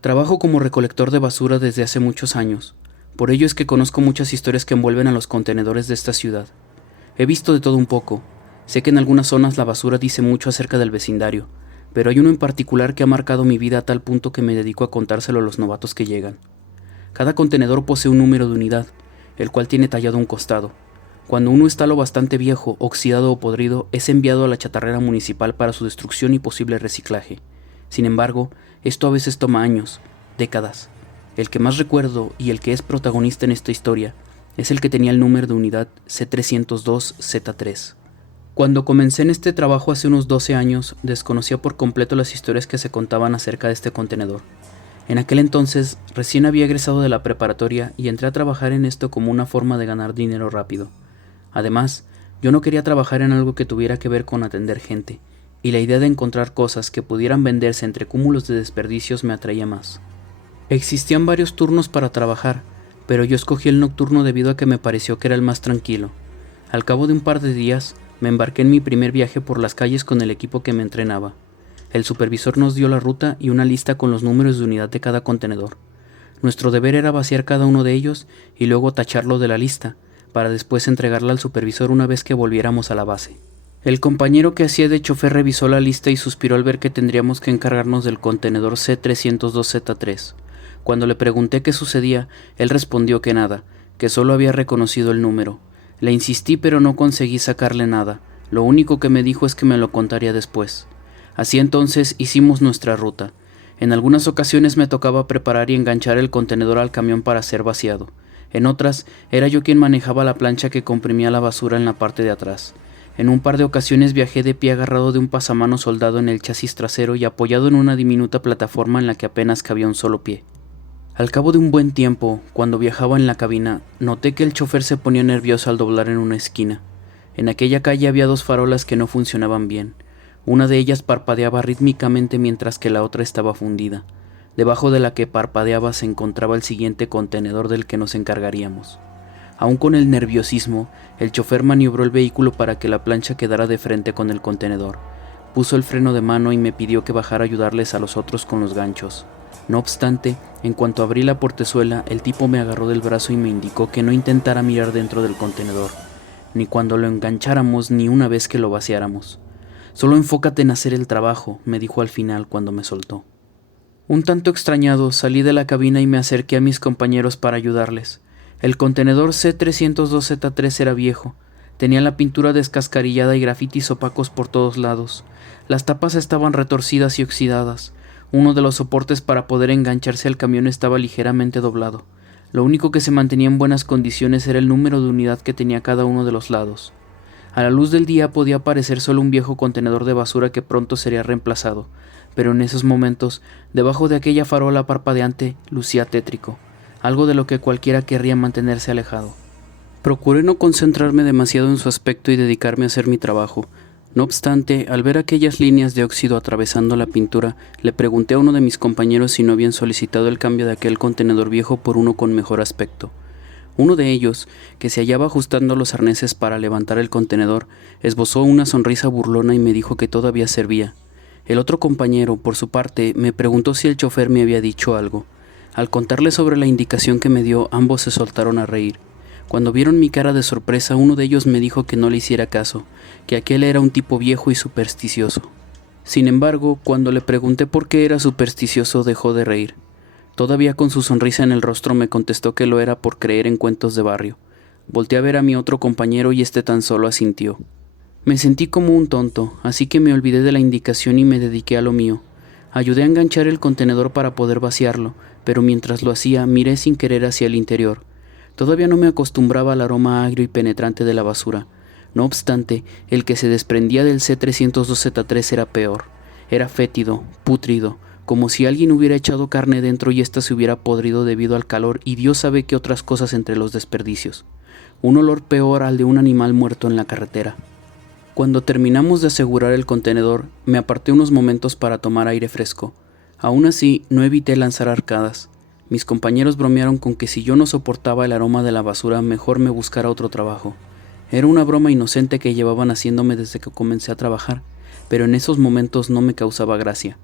Trabajo como recolector de basura desde hace muchos años. Por ello es que conozco muchas historias que envuelven a los contenedores de esta ciudad. He visto de todo un poco. Sé que en algunas zonas la basura dice mucho acerca del vecindario, pero hay uno en particular que ha marcado mi vida a tal punto que me dedico a contárselo a los novatos que llegan. Cada contenedor posee un número de unidad, el cual tiene tallado un costado. Cuando uno está lo bastante viejo, oxidado o podrido, es enviado a la chatarrera municipal para su destrucción y posible reciclaje. Sin embargo, esto a veces toma años, décadas. El que más recuerdo y el que es protagonista en esta historia es el que tenía el número de unidad C302Z3. Cuando comencé en este trabajo hace unos 12 años, desconocía por completo las historias que se contaban acerca de este contenedor. En aquel entonces, recién había egresado de la preparatoria y entré a trabajar en esto como una forma de ganar dinero rápido. Además, yo no quería trabajar en algo que tuviera que ver con atender gente, y la idea de encontrar cosas que pudieran venderse entre cúmulos de desperdicios me atraía más. Existían varios turnos para trabajar, pero yo escogí el nocturno debido a que me pareció que era el más tranquilo. Al cabo de un par de días, me embarqué en mi primer viaje por las calles con el equipo que me entrenaba. El supervisor nos dio la ruta y una lista con los números de unidad de cada contenedor. Nuestro deber era vaciar cada uno de ellos y luego tacharlo de la lista, para después entregarla al supervisor una vez que volviéramos a la base. El compañero que hacía de chofer revisó la lista y suspiró al ver que tendríamos que encargarnos del contenedor C302Z3. Cuando le pregunté qué sucedía, él respondió que nada, que solo había reconocido el número. Le insistí pero no conseguí sacarle nada. Lo único que me dijo es que me lo contaría después. Así entonces hicimos nuestra ruta. En algunas ocasiones me tocaba preparar y enganchar el contenedor al camión para ser vaciado. En otras, era yo quien manejaba la plancha que comprimía la basura en la parte de atrás. En un par de ocasiones viajé de pie agarrado de un pasamano soldado en el chasis trasero y apoyado en una diminuta plataforma en la que apenas cabía un solo pie. Al cabo de un buen tiempo, cuando viajaba en la cabina, noté que el chofer se ponía nervioso al doblar en una esquina. En aquella calle había dos farolas que no funcionaban bien. Una de ellas parpadeaba rítmicamente mientras que la otra estaba fundida. Debajo de la que parpadeaba se encontraba el siguiente contenedor del que nos encargaríamos. Aún con el nerviosismo, el chofer maniobró el vehículo para que la plancha quedara de frente con el contenedor. Puso el freno de mano y me pidió que bajara a ayudarles a los otros con los ganchos. No obstante, en cuanto abrí la portezuela, el tipo me agarró del brazo y me indicó que no intentara mirar dentro del contenedor, ni cuando lo engancháramos ni una vez que lo vaciáramos. Solo enfócate en hacer el trabajo, me dijo al final cuando me soltó. Un tanto extrañado, salí de la cabina y me acerqué a mis compañeros para ayudarles. El contenedor C302Z3 era viejo. Tenía la pintura descascarillada y grafitis opacos por todos lados. Las tapas estaban retorcidas y oxidadas. Uno de los soportes para poder engancharse al camión estaba ligeramente doblado. Lo único que se mantenía en buenas condiciones era el número de unidad que tenía cada uno de los lados. A la luz del día podía parecer solo un viejo contenedor de basura que pronto sería reemplazado, pero en esos momentos, debajo de aquella farola parpadeante, lucía tétrico, algo de lo que cualquiera querría mantenerse alejado. Procuré no concentrarme demasiado en su aspecto y dedicarme a hacer mi trabajo. No obstante, al ver aquellas líneas de óxido atravesando la pintura, le pregunté a uno de mis compañeros si no habían solicitado el cambio de aquel contenedor viejo por uno con mejor aspecto. Uno de ellos, que se hallaba ajustando los arneses para levantar el contenedor, esbozó una sonrisa burlona y me dijo que todavía servía. El otro compañero, por su parte, me preguntó si el chofer me había dicho algo. Al contarle sobre la indicación que me dio, ambos se soltaron a reír. Cuando vieron mi cara de sorpresa, uno de ellos me dijo que no le hiciera caso, que aquel era un tipo viejo y supersticioso. Sin embargo, cuando le pregunté por qué era supersticioso, dejó de reír. Todavía con su sonrisa en el rostro me contestó que lo era por creer en cuentos de barrio. Volteé a ver a mi otro compañero y este tan solo asintió. Me sentí como un tonto, así que me olvidé de la indicación y me dediqué a lo mío. Ayudé a enganchar el contenedor para poder vaciarlo, pero mientras lo hacía miré sin querer hacia el interior. Todavía no me acostumbraba al aroma agrio y penetrante de la basura. No obstante, el que se desprendía del C302Z3 era peor. Era fétido, pútrido, como si alguien hubiera echado carne dentro y ésta se hubiera podrido debido al calor y Dios sabe qué otras cosas entre los desperdicios. Un olor peor al de un animal muerto en la carretera. Cuando terminamos de asegurar el contenedor, me aparté unos momentos para tomar aire fresco. Aún así, no evité lanzar arcadas. Mis compañeros bromearon con que si yo no soportaba el aroma de la basura, mejor me buscara otro trabajo. Era una broma inocente que llevaban haciéndome desde que comencé a trabajar, pero en esos momentos no me causaba gracia.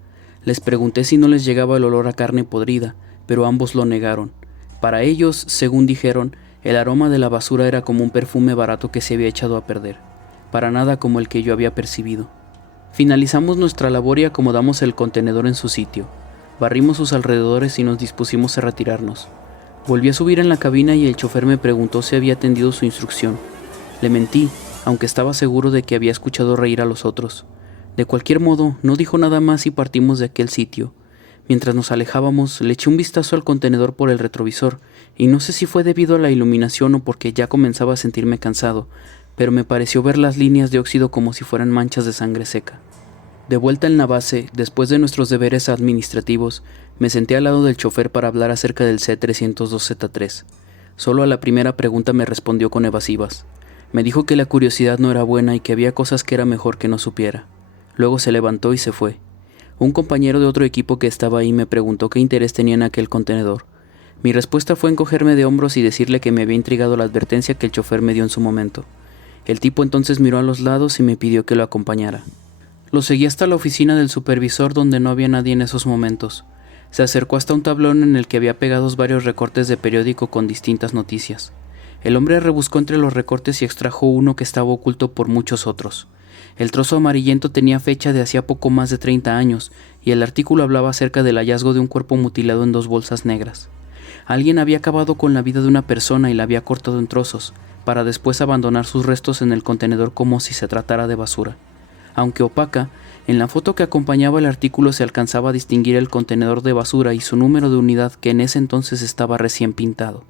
Les pregunté si no les llegaba el olor a carne podrida, pero ambos lo negaron. Para ellos, según dijeron, el aroma de la basura era como un perfume barato que se había echado a perder, para nada como el que yo había percibido. Finalizamos nuestra labor y acomodamos el contenedor en su sitio. Barrimos sus alrededores y nos dispusimos a retirarnos. Volví a subir en la cabina y el chofer me preguntó si había atendido su instrucción. Le mentí, aunque estaba seguro de que había escuchado reír a los otros. De cualquier modo, no dijo nada más y partimos de aquel sitio. Mientras nos alejábamos, le eché un vistazo al contenedor por el retrovisor, y no sé si fue debido a la iluminación o porque ya comenzaba a sentirme cansado, pero me pareció ver las líneas de óxido como si fueran manchas de sangre seca. De vuelta en la base, después de nuestros deberes administrativos, me senté al lado del chofer para hablar acerca del C-302Z3. Solo a la primera pregunta me respondió con evasivas. Me dijo que la curiosidad no era buena y que había cosas que era mejor que no supiera. Luego se levantó y se fue. Un compañero de otro equipo que estaba ahí me preguntó qué interés tenía en aquel contenedor. Mi respuesta fue encogerme de hombros y decirle que me había intrigado la advertencia que el chofer me dio en su momento. El tipo entonces miró a los lados y me pidió que lo acompañara. Lo seguí hasta la oficina del supervisor donde no había nadie en esos momentos. Se acercó hasta un tablón en el que había pegados varios recortes de periódico con distintas noticias. El hombre rebuscó entre los recortes y extrajo uno que estaba oculto por muchos otros. El trozo amarillento tenía fecha de hacía poco más de 30 años y el artículo hablaba acerca del hallazgo de un cuerpo mutilado en 2 bolsas negras. Alguien había acabado con la vida de una persona y la había cortado en trozos, para después abandonar sus restos en el contenedor como si se tratara de basura. Aunque opaca, en la foto que acompañaba el artículo se alcanzaba a distinguir el contenedor de basura y su número de unidad que en ese entonces estaba recién pintado.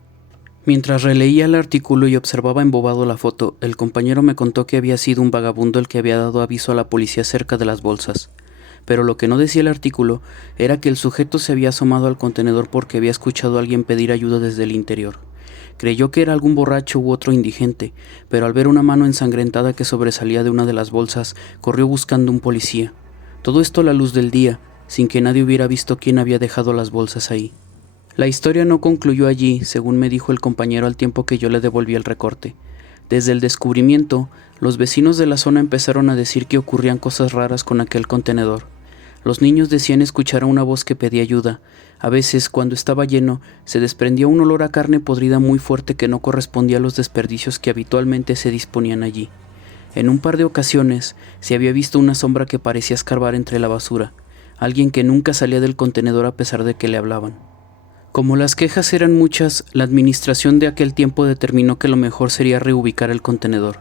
Mientras releía el artículo y observaba embobado la foto, el compañero me contó que había sido un vagabundo el que había dado aviso a la policía cerca de las bolsas. Pero lo que no decía el artículo era que el sujeto se había asomado al contenedor porque había escuchado a alguien pedir ayuda desde el interior. Creyó que era algún borracho u otro indigente, pero al ver una mano ensangrentada que sobresalía de una de las bolsas, corrió buscando un policía. Todo esto a la luz del día, sin que nadie hubiera visto quién había dejado las bolsas ahí. La historia no concluyó allí, según me dijo el compañero al tiempo que yo le devolví el recorte. Desde el descubrimiento, los vecinos de la zona empezaron a decir que ocurrían cosas raras con aquel contenedor. Los niños decían escuchar a una voz que pedía ayuda. A veces, cuando estaba lleno, se desprendía un olor a carne podrida muy fuerte que no correspondía a los desperdicios que habitualmente se disponían allí. En un par de ocasiones, se había visto una sombra que parecía escarbar entre la basura, alguien que nunca salía del contenedor a pesar de que le hablaban. Como las quejas eran muchas, la administración de aquel tiempo determinó que lo mejor sería reubicar el contenedor.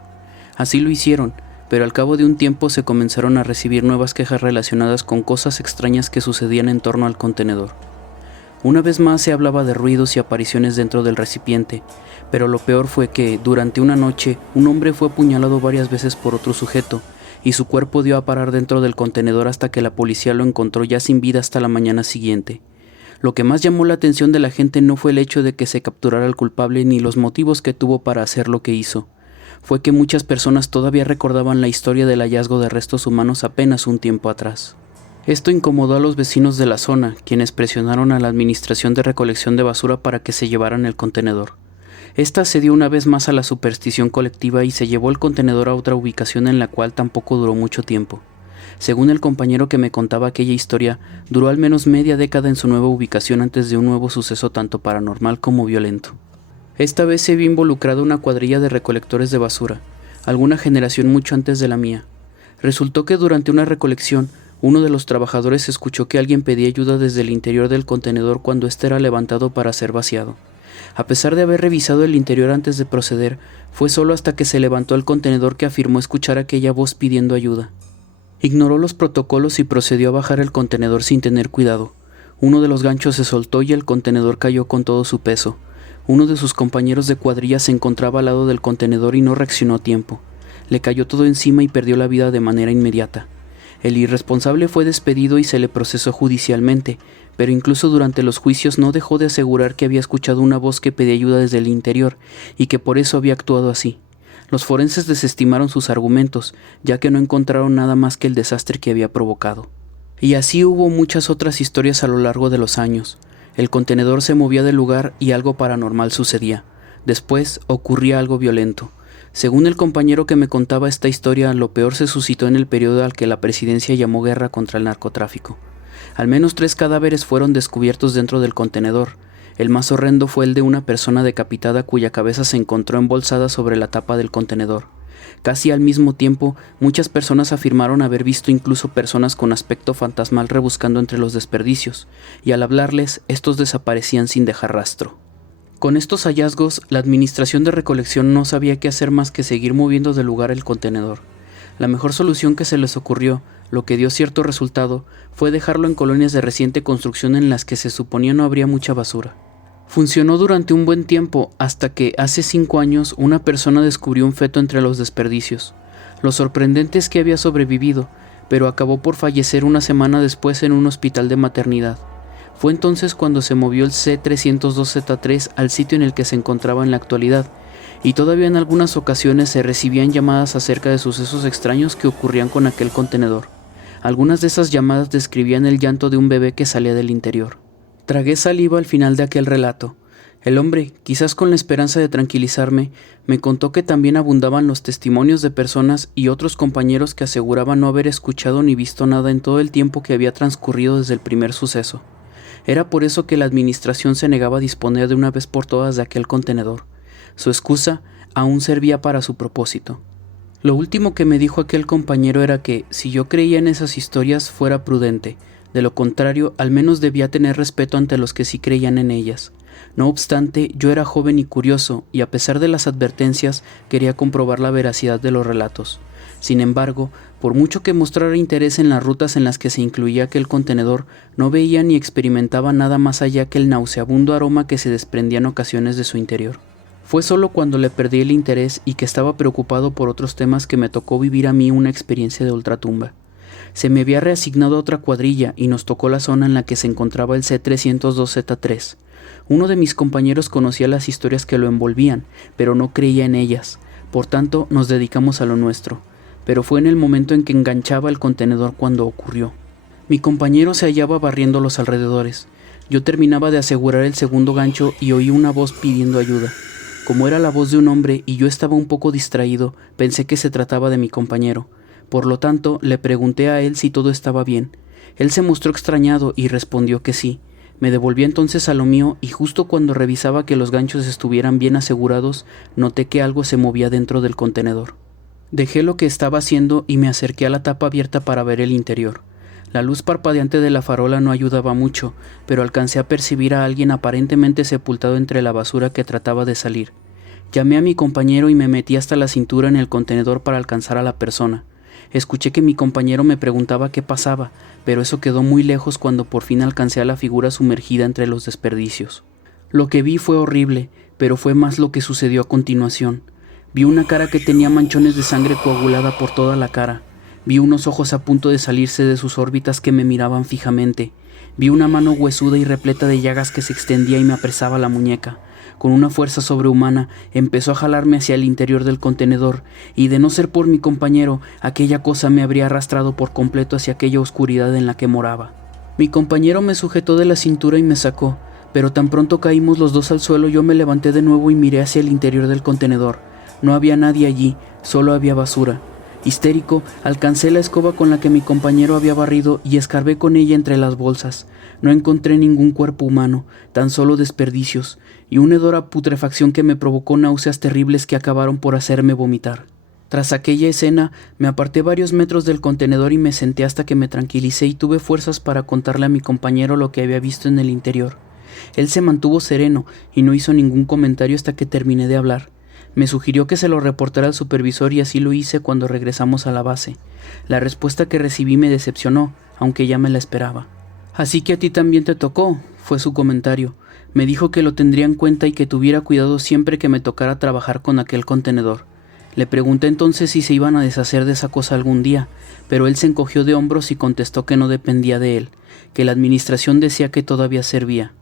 Así lo hicieron, pero al cabo de un tiempo se comenzaron a recibir nuevas quejas relacionadas con cosas extrañas que sucedían en torno al contenedor. Una vez más se hablaba de ruidos y apariciones dentro del recipiente, pero lo peor fue que, durante una noche, un hombre fue apuñalado varias veces por otro sujeto, y su cuerpo dio a parar dentro del contenedor hasta que la policía lo encontró ya sin vida hasta la mañana siguiente. Lo que más llamó la atención de la gente no fue el hecho de que se capturara al culpable ni los motivos que tuvo para hacer lo que hizo. Fue que muchas personas todavía recordaban la historia del hallazgo de restos humanos apenas un tiempo atrás. Esto incomodó a los vecinos de la zona, quienes presionaron a la administración de recolección de basura para que se llevaran el contenedor. Esta cedió una vez más a la superstición colectiva y se llevó el contenedor a otra ubicación en la cual tampoco duró mucho tiempo. Según el compañero que me contaba aquella historia, duró al menos media década en su nueva ubicación antes de un nuevo suceso tanto paranormal como violento. Esta vez se vio involucrada una cuadrilla de recolectores de basura, alguna generación mucho antes de la mía. Resultó que durante una recolección, uno de los trabajadores escuchó que alguien pedía ayuda desde el interior del contenedor cuando éste era levantado para ser vaciado. A pesar de haber revisado el interior antes de proceder, fue solo hasta que se levantó el contenedor que afirmó escuchar aquella voz pidiendo ayuda. Ignoró los protocolos y procedió a bajar el contenedor sin tener cuidado. Uno de los ganchos se soltó y el contenedor cayó con todo su peso. Uno de sus compañeros de cuadrilla se encontraba al lado del contenedor y no reaccionó a tiempo. Le cayó todo encima y perdió la vida de manera inmediata. El irresponsable fue despedido y se le procesó judicialmente, pero incluso durante los juicios no dejó de asegurar que había escuchado una voz que pedía ayuda desde el interior y que por eso había actuado así. Los forenses desestimaron sus argumentos, ya que no encontraron nada más que el desastre que había provocado. Y así hubo muchas otras historias a lo largo de los años. El contenedor se movía del lugar y algo paranormal sucedía. Después ocurría algo violento. Según el compañero que me contaba esta historia, lo peor se suscitó en el periodo al que la presidencia llamó guerra contra el narcotráfico. Al menos 3 cadáveres fueron descubiertos dentro del contenedor. El más horrendo fue el de una persona decapitada cuya cabeza se encontró embolsada sobre la tapa del contenedor. Casi al mismo tiempo, muchas personas afirmaron haber visto incluso personas con aspecto fantasmal rebuscando entre los desperdicios, y al hablarles, estos desaparecían sin dejar rastro. Con estos hallazgos, la administración de recolección no sabía qué hacer más que seguir moviendo del lugar el contenedor. La mejor solución que se les ocurrió, lo que dio cierto resultado, fue dejarlo en colonias de reciente construcción en las que se suponía no habría mucha basura. Funcionó durante un buen tiempo hasta que, hace 5 años, una persona descubrió un feto entre los desperdicios. Lo sorprendente es que había sobrevivido, pero acabó por fallecer una semana después en un hospital de maternidad. Fue entonces cuando se movió el C-302Z3 al sitio en el que se encontraba en la actualidad, y todavía en algunas ocasiones se recibían llamadas acerca de sucesos extraños que ocurrían con aquel contenedor. Algunas de esas llamadas describían el llanto de un bebé que salía del interior. Tragué saliva al final de aquel relato. El hombre, quizás con la esperanza de tranquilizarme, me contó que también abundaban los testimonios de personas y otros compañeros que aseguraban no haber escuchado ni visto nada en todo el tiempo que había transcurrido desde el primer suceso. Era por eso que la administración se negaba a disponer de una vez por todas de aquel contenedor. Su excusa aún servía para su propósito. Lo último que me dijo aquel compañero era que, si yo creía en esas historias, fuera prudente. De lo contrario, al menos debía tener respeto ante los que sí creían en ellas. No obstante, yo era joven y curioso, y a pesar de las advertencias, quería comprobar la veracidad de los relatos. Sin embargo, por mucho que mostrara interés en las rutas en las que se incluía aquel contenedor, no veía ni experimentaba nada más allá que el nauseabundo aroma que se desprendía en ocasiones de su interior. Fue solo cuando le perdí el interés y que estaba preocupado por otros temas que me tocó vivir a mí una experiencia de ultratumba. Se me había reasignado a otra cuadrilla y nos tocó la zona en la que se encontraba el C-302Z3. Uno de mis compañeros conocía las historias que lo envolvían, pero no creía en ellas. Por tanto, nos dedicamos a lo nuestro. Pero fue en el momento en que enganchaba el contenedor cuando ocurrió. Mi compañero se hallaba barriendo los alrededores. Yo terminaba de asegurar el segundo gancho y oí una voz pidiendo ayuda. Como era la voz de un hombre y yo estaba un poco distraído, pensé que se trataba de mi compañero. Por lo tanto, le pregunté a él si todo estaba bien. Él se mostró extrañado y respondió que sí. Me devolví entonces a lo mío y justo cuando revisaba que los ganchos estuvieran bien asegurados, noté que algo se movía dentro del contenedor. Dejé lo que estaba haciendo y me acerqué a la tapa abierta para ver el interior. La luz parpadeante de la farola no ayudaba mucho, pero alcancé a percibir a alguien aparentemente sepultado entre la basura que trataba de salir. Llamé a mi compañero y me metí hasta la cintura en el contenedor para alcanzar a la persona. Escuché que mi compañero me preguntaba qué pasaba, pero eso quedó muy lejos cuando por fin alcancé a la figura sumergida entre los desperdicios. Lo que vi fue horrible, pero fue más lo que sucedió a continuación. Vi una cara que tenía manchones de sangre coagulada por toda la cara. Vi unos ojos a punto de salirse de sus órbitas que me miraban fijamente. Vi una mano huesuda y repleta de llagas que se extendía y me apresaba la muñeca. Con una fuerza sobrehumana empezó a jalarme hacia el interior del contenedor, y de no ser por mi compañero, aquella cosa me habría arrastrado por completo hacia aquella oscuridad en la que moraba. Mi compañero me sujetó de la cintura y me sacó, pero tan pronto caímos los dos al suelo yo me levanté de nuevo y miré hacia el interior del contenedor. No había nadie allí, solo había basura. Histérico, alcancé la escoba con la que mi compañero había barrido y escarbé con ella entre las bolsas. No encontré ningún cuerpo humano, tan solo desperdicios, y un hedor a putrefacción que me provocó náuseas terribles que acabaron por hacerme vomitar. Tras aquella escena, me aparté varios metros del contenedor y me senté hasta que me tranquilicé y tuve fuerzas para contarle a mi compañero lo que había visto en el interior. Él se mantuvo sereno y no hizo ningún comentario hasta que terminé de hablar. Me sugirió que se lo reportara al supervisor y así lo hice cuando regresamos a la base. La respuesta que recibí me decepcionó, aunque ya me la esperaba. «Así que a ti también te tocó», fue su comentario. Me dijo que lo tendría en cuenta y que tuviera cuidado siempre que me tocara trabajar con aquel contenedor. Le pregunté entonces si se iban a deshacer de esa cosa algún día, pero él se encogió de hombros y contestó que no dependía de él, que la administración decía que todavía servía.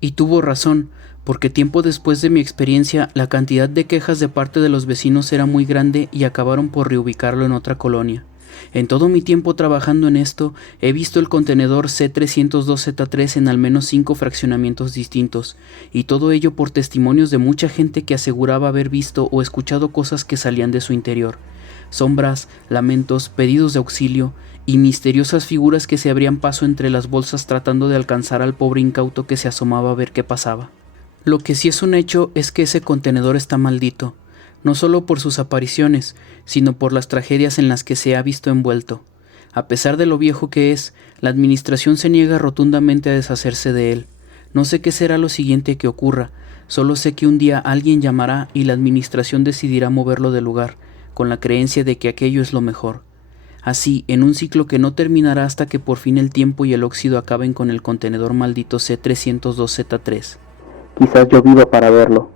Y tuvo razón, porque tiempo después de mi experiencia, la cantidad de quejas de parte de los vecinos era muy grande y acabaron por reubicarlo en otra colonia. En todo mi tiempo trabajando en esto, he visto el contenedor C-302Z3 en al menos 5 fraccionamientos distintos, y todo ello por testimonios de mucha gente que aseguraba haber visto o escuchado cosas que salían de su interior. Sombras, lamentos, pedidos de auxilio, y misteriosas figuras que se abrían paso entre las bolsas tratando de alcanzar al pobre incauto que se asomaba a ver qué pasaba. Lo que sí es un hecho es que ese contenedor está maldito, no solo por sus apariciones, sino por las tragedias en las que se ha visto envuelto. A pesar de lo viejo que es, la administración se niega rotundamente a deshacerse de él. No sé qué será lo siguiente que ocurra, solo sé que un día alguien llamará y la administración decidirá moverlo del lugar, con la creencia de que aquello es lo mejor. Así, en un ciclo que no terminará hasta que por fin el tiempo y el óxido acaben con el contenedor maldito C-302Z3. Quizás yo viva para verlo.